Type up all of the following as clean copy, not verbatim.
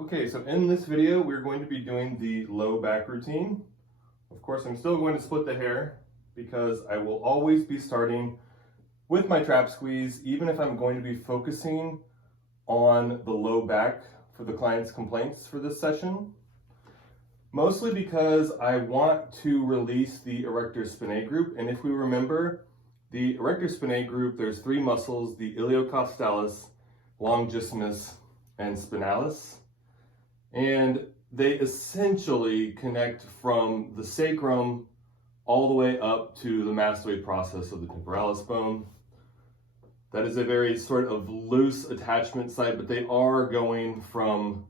Okay, so in this video, we're going to be doing the low back routine. Of course, I'm still going to split the hair because I will always be starting with my trap squeeze, even if I'm going to be focusing on the low back for the client's complaints for this session. Mostly because I want to release the Erector Spinae group. And if we remember, the Erector Spinae group, there's three muscles, the Iliolumbar Longissimus, and Spinalis. And they essentially connect from the sacrum all the way up to the mastoid process of the temporalis bone. That is a very sort of loose attachment site, but they are going from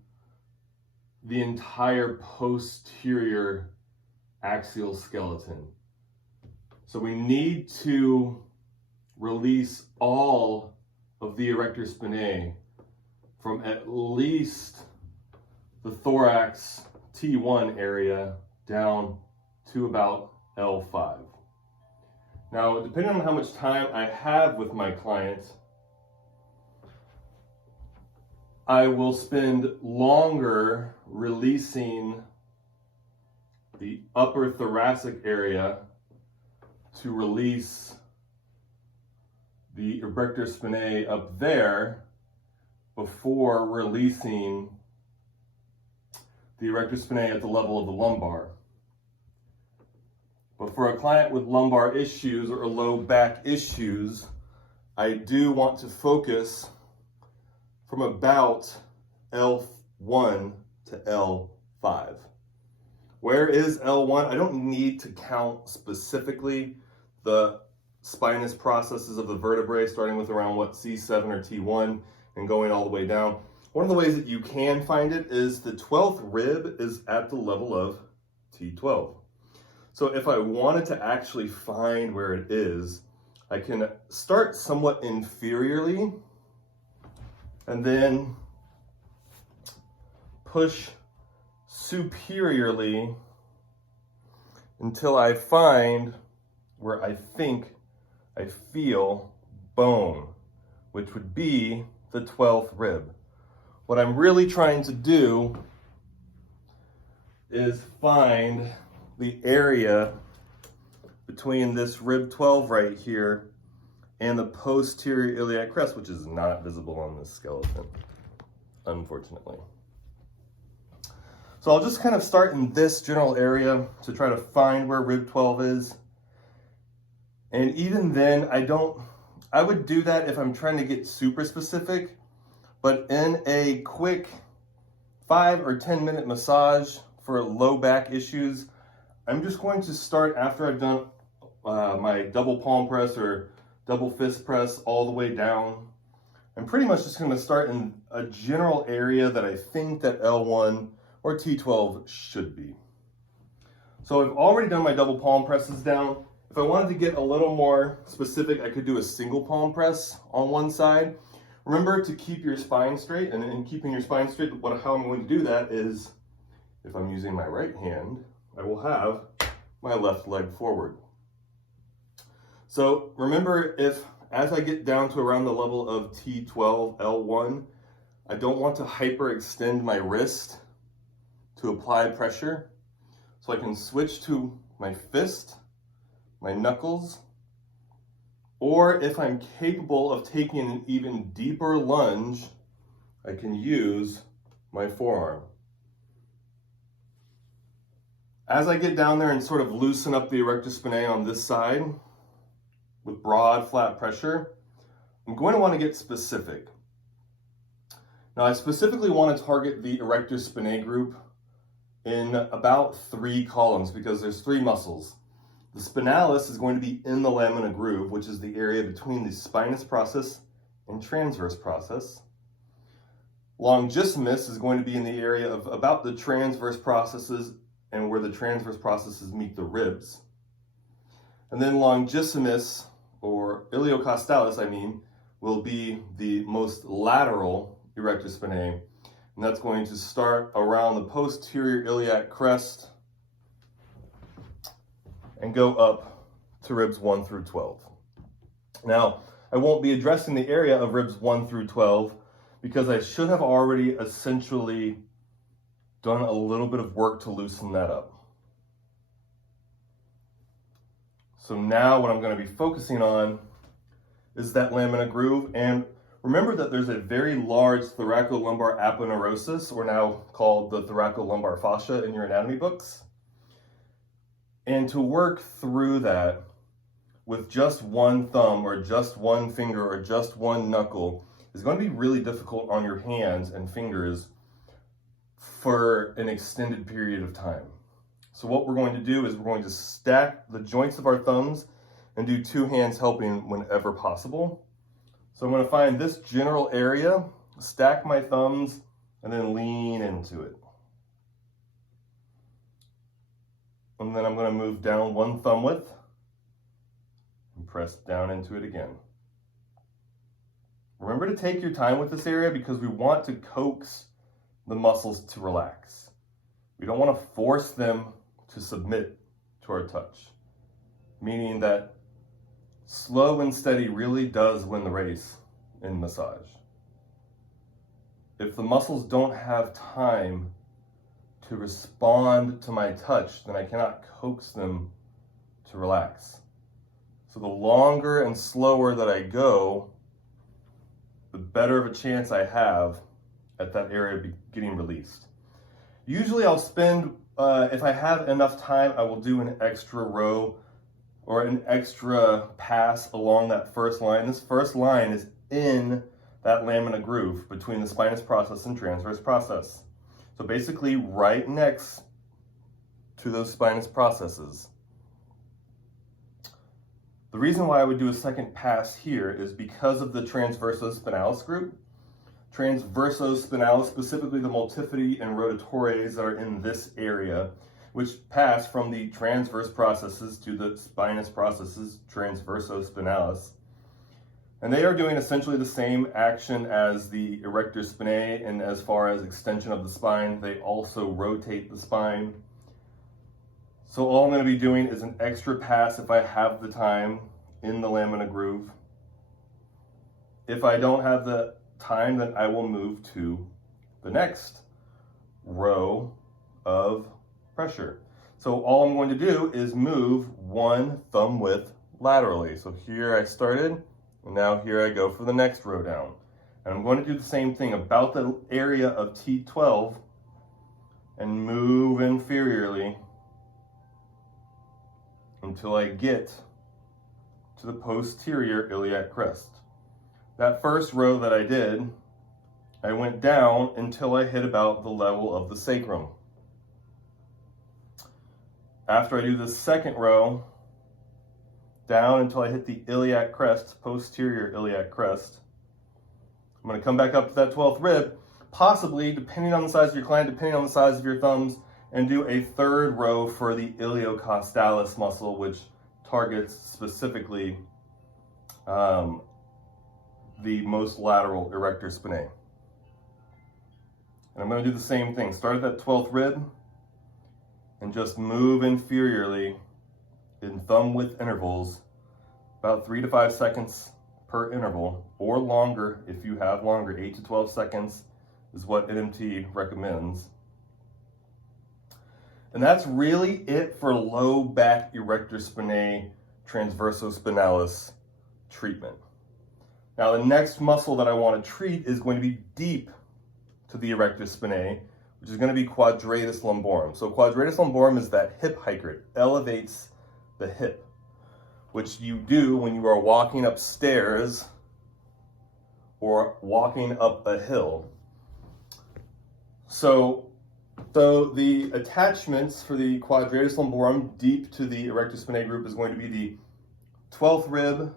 the entire posterior axial skeleton. So we need to release all of the Erector Spinae from at least the thorax T1 area down to about L5. Now, depending on how much time I have with my client, I will spend longer releasing the upper thoracic area to release the Erector Spinae up there before releasing the Erector Spinae at the level of the lumbar. But for a client with lumbar issues or low back issues, I do want to focus from about L1 to L5. Where is L1? I don't need to count specifically the spinous processes of the vertebrae, starting with around C7 or T1 and going all the way down. One of the ways that you can find it is the 12th rib is at the level of T12. So if I wanted to actually find where it is, I can start somewhat inferiorly and then push superiorly until I find where I think I feel bone, which would be the 12th rib. What I'm really trying to do is find the area between this rib 12 right here and the posterior iliac crest, which is not visible on this skeleton, unfortunately. So I'll just kind of start in this general area to try to find where rib 12 is. And even then, I would do that if I'm trying to get super specific, but in a quick 5 or 10 minute massage for low back issues, I'm just going to start after I've done my double palm press or double fist press all the way down. I'm pretty much just going to start in a general area that I think that L1 or T12 should be. So I've already done my double palm presses down. If I wanted to get a little more specific, I could do a single palm press on one side. Remember to keep your spine straight, and in keeping your spine straight, how I'm going to do that is, if I'm using my right hand, I will have my left leg forward. So remember, as I get down to around the level of T12, L1, I don't want to hyperextend my wrist to apply pressure. So I can switch to my fist, my knuckles, or if I'm capable of taking an even deeper lunge, I can use my forearm. As I get down there and sort of loosen up the Erector Spinae on this side with broad, flat pressure, I'm going to want to get specific. Now, I specifically want to target the Erector Spinae group in about 3 columns because there's 3 muscles. The spinalis is going to be in the lamina groove, which is the area between the spinous process and transverse process. Longissimus is going to be in the area of about the transverse processes and where the transverse processes meet the ribs. And then longissimus, or iliocostalis, will be the most lateral Erector Spinae, and that's going to start around the posterior iliac crest and go up to ribs 1 through 12. Now, I won't be addressing the area of ribs 1 through 12 because I should have already essentially done a little bit of work to loosen that up. So now what I'm going to be focusing on is that lamina groove. And remember that there's a very large thoracolumbar aponeurosis, or now called the thoracolumbar fascia in your anatomy books. And to work through that with just one thumb or just one finger or just one knuckle is going to be really difficult on your hands and fingers for an extended period of time. So what we're going to do is we're going to stack the joints of our thumbs and do two hands helping whenever possible. So I'm going to find this general area, stack my thumbs, and then lean into it. And then I'm going to move down one thumb width and press down into it again. Remember to take your time with this area because we want to coax the muscles to relax. We don't want to force them to submit to our touch, meaning that slow and steady really does win the race in massage. If the muscles don't have time to respond to my touch, then I cannot coax them to relax. So the longer and slower that I go, the better of a chance I have at that area getting released. Usually I'll spend, if I have enough time, I will do an extra row or an extra pass along that first line. This first line is in that lamina groove between the spinous process and transverse process. So basically right next to those spinous processes. The reason why I would do a second pass here is because of the Transversospinalis Group. Transversospinalis, specifically the multifidi and rotatories that are in this area, which pass from the transverse processes to the spinous processes, transversospinalis. And they are doing essentially the same action as the Erector Spinae, and as far as extension of the spine, they also rotate the spine. So all I'm going to be doing is an extra pass if I have the time in the lamina groove. If I don't have the time, then I will move to the next row of pressure. So all I'm going to do is move one thumb width laterally. So here I started, and now here I go for the next row down. And I'm going to do the same thing about the area of T12 and move inferiorly until I get to the posterior iliac crest. That first row that I did, I went down until I hit about the level of the sacrum. After I do the second row, down until I hit the iliac crest, posterior iliac crest. I'm going to come back up to that 12th rib, possibly, depending on the size of your client, depending on the size of your thumbs, and do a third row for the iliocostalis muscle, which targets specifically the most lateral erector spinae. And I'm going to do the same thing. Start at that 12th rib and just move inferiorly in thumb width intervals, about 3 to 5 seconds per interval, or longer if you have longer. 8 to 12 seconds is what NMT recommends. And that's really it for low back erector spinae transversospinalis treatment. Now the next muscle that I want to treat is going to be deep to the erector spinae, which is going to be Quadratus Lumborum. So Quadratus Lumborum is that hip hiker. It elevates the hip, which you do when you are walking upstairs or walking up a hill. So the attachments for the Quadratus Lumborum deep to the erector spinae group is going to be the 12th rib,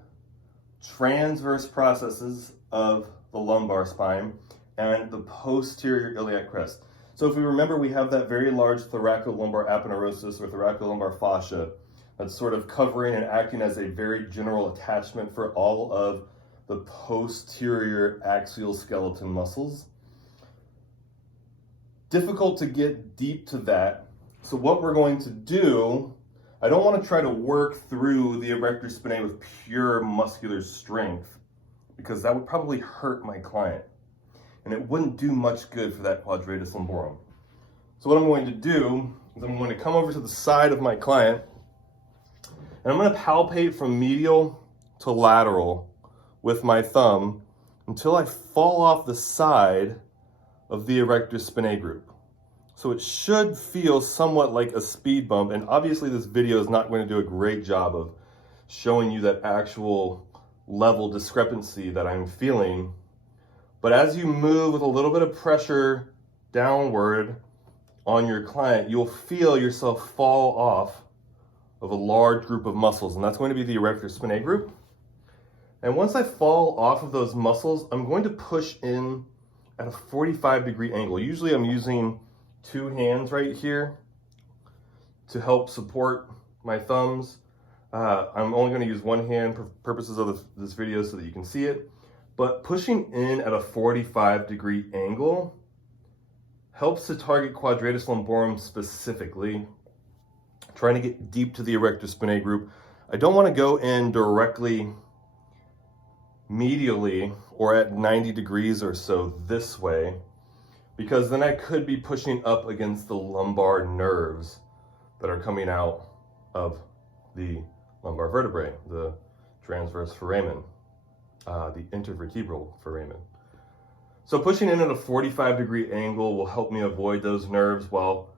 transverse processes of the lumbar spine, and the posterior iliac crest. So if we remember, we have that very large thoracolumbar aponeurosis or thoracolumbar fascia that's sort of covering and acting as a very general attachment for all of the posterior axial skeleton muscles. Difficult to get deep to that. So what we're going to do, I don't want to try to work through the erector spinae with pure muscular strength, because that would probably hurt my client. And it wouldn't do much good for that Quadratus Lumborum. So what I'm going to do is I'm going to come over to the side of my client and I'm going to palpate from medial to lateral with my thumb until I fall off the side of the Erector Spinae group. So it should feel somewhat like a speed bump, and obviously this video is not going to do a great job of showing you that actual level discrepancy that I'm feeling. But as you move with a little bit of pressure downward on your client, you'll feel yourself fall off of a large group of muscles, and that's going to be the Erector Spinae group. And once I fall off of those muscles, I'm going to push in at a 45-degree angle. Usually I'm using two hands right here to help support my thumbs. I'm only going to use one hand for purposes of this video so that you can see it. But pushing in at a 45-degree angle helps to target Quadratus Lumborum specifically, trying to get deep to the Erector Spinae group. I don't want to go in directly medially or at 90 degrees or so this way, because then I could be pushing up against the lumbar nerves that are coming out of the lumbar vertebrae, the transverse foramen, the intervertebral foramen. So pushing in at a 45-degree angle will help me avoid those nerves while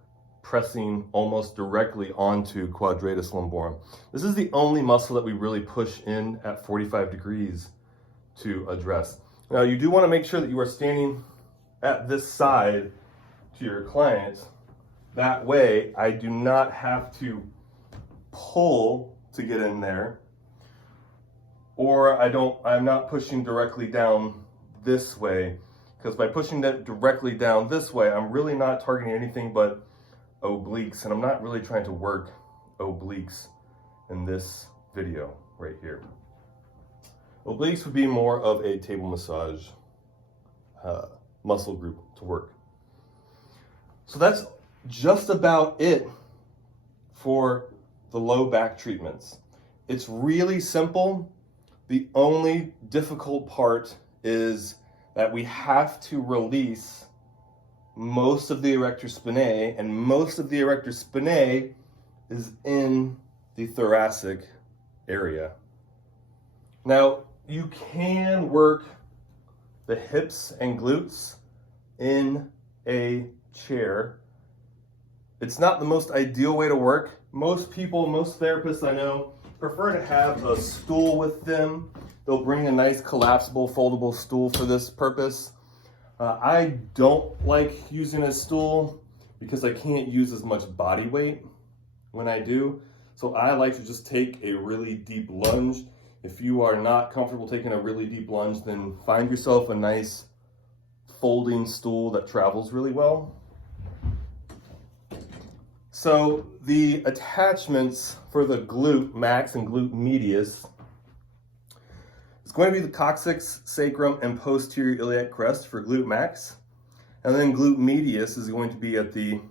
pressing almost directly onto Quadratus Lumborum. This is the only muscle that we really push in at 45 degrees to address. Now you do want to make sure that you are standing at this side to your client. That way I do not have to pull to get in there, or I'm not pushing directly down this way, because by pushing that directly down this way, I'm really not targeting anything but obliques, and I'm not really trying to work obliques in this video right here. Obliques would be more of a table massage muscle group to work. So that's just about it for the low back treatments. It's really simple. The only difficult part is that we have to release most of the Erector Spinae, and most of the Erector Spinae is in the thoracic area. Now, you can work the hips and glutes in a chair. It's not the most ideal way to work. Most people, most therapists I know, prefer to have a stool with them. They'll bring a nice collapsible, foldable stool for this purpose. I don't like using a stool because I can't use as much body weight when I do. So I like to just take a really deep lunge. If you are not comfortable taking a really deep lunge, then find yourself a nice folding stool that travels really well. So the attachments for the glute max and glute medius is going to be the coccyx, sacrum, and posterior iliac crest for glute max. And then glute medius is going to be at the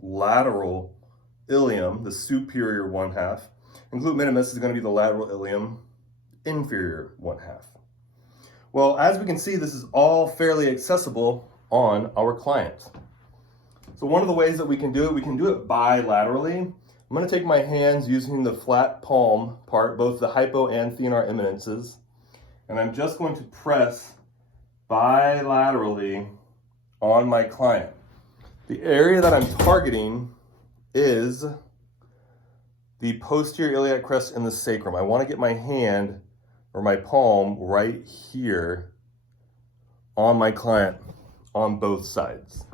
lateral ilium, the superior one half. And glute minimus is going to be the lateral ilium, inferior one half. Well, as we can see, this is all fairly accessible on our client. So one of the ways that we can do it bilaterally. I'm going to take my hands using the flat palm part, both the hypo and thenar eminences, and I'm just going to press bilaterally on my client. The area that I'm targeting is the posterior iliac crest and the sacrum. I want to get my hand or my palm right here on my client on both sides.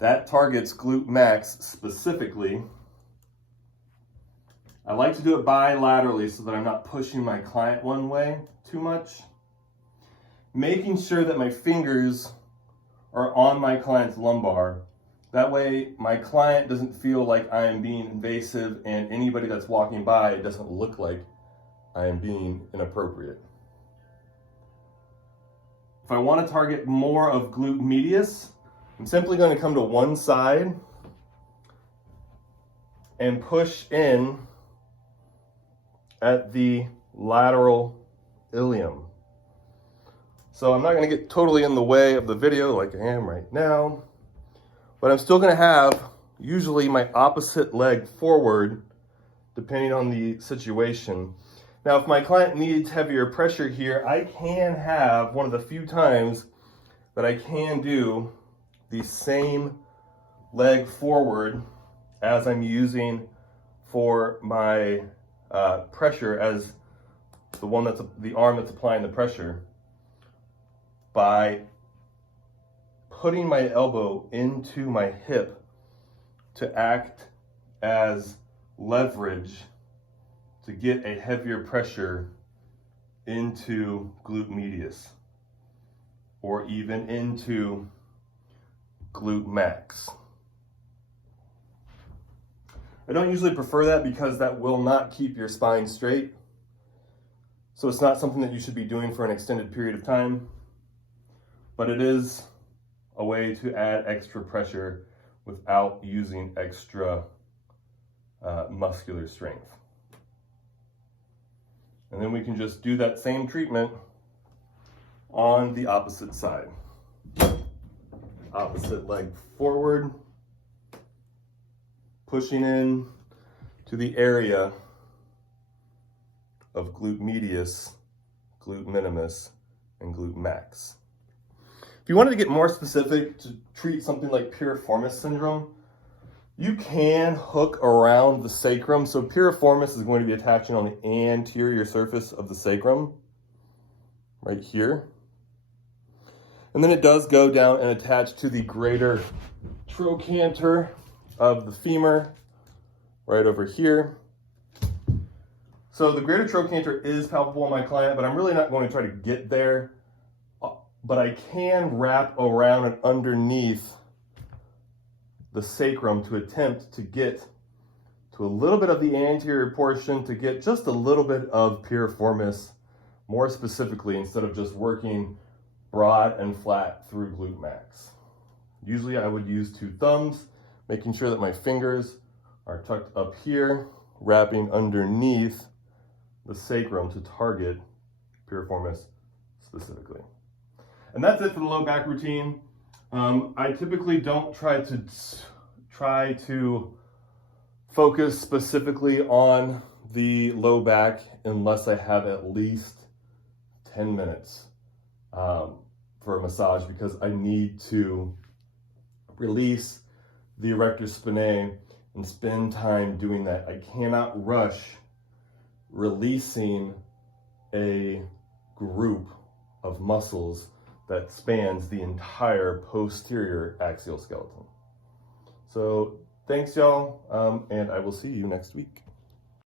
That targets glute max specifically. I like to do it bilaterally so that I'm not pushing my client one way too much. Making sure that my fingers are on my client's lumbar. That way my client doesn't feel like I am being invasive, and anybody that's walking by, it doesn't look like I am being inappropriate. If I want to target more of glute medius, I'm simply going to come to one side and push in at the lateral ilium. So I'm not going to get totally in the way of the video like I am right now. but I'm still gonna have usually my opposite leg forward, depending on the situation. Now, if my client needs heavier pressure here, I can have one of the few times that I can do the same leg forward as I'm using for my pressure as the one that's the arm that's applying the pressure, by putting my elbow into my hip to act as leverage to get a heavier pressure into glute medius or even into glute max. I don't usually prefer that because that will not keep your spine straight. So it's not something that you should be doing for an extended period of time, but it is a way to add extra pressure without using extra muscular strength. And then we can just do that same treatment on the opposite side. Opposite leg forward, pushing in to the area of glute medius, glute minimus, and glute max. If you wanted to get more specific to treat something like piriformis syndrome, you can hook around the sacrum. So piriformis is going to be attaching on the anterior surface of the sacrum, right here. And then it does go down and attach to the greater trochanter of the femur, right over here. So the greater trochanter is palpable on my client, but I'm really not going to try to get there. But I can wrap around and underneath the sacrum to attempt to get to a little bit of the anterior portion to get just a little bit of piriformis more specifically, instead of just working broad and flat through glute max. Usually I would use 2 thumbs, making sure that my fingers are tucked up here, wrapping underneath the sacrum to target piriformis specifically. And that's it for the low back routine. I typically don't try to focus specifically on the low back unless I have at least 10 minutes for a massage, because I need to release the Erector Spinae and spend time doing that. I cannot rush releasing a group of muscles that spans the entire posterior axial skeleton. So thanks, y'all, and I will see you next week.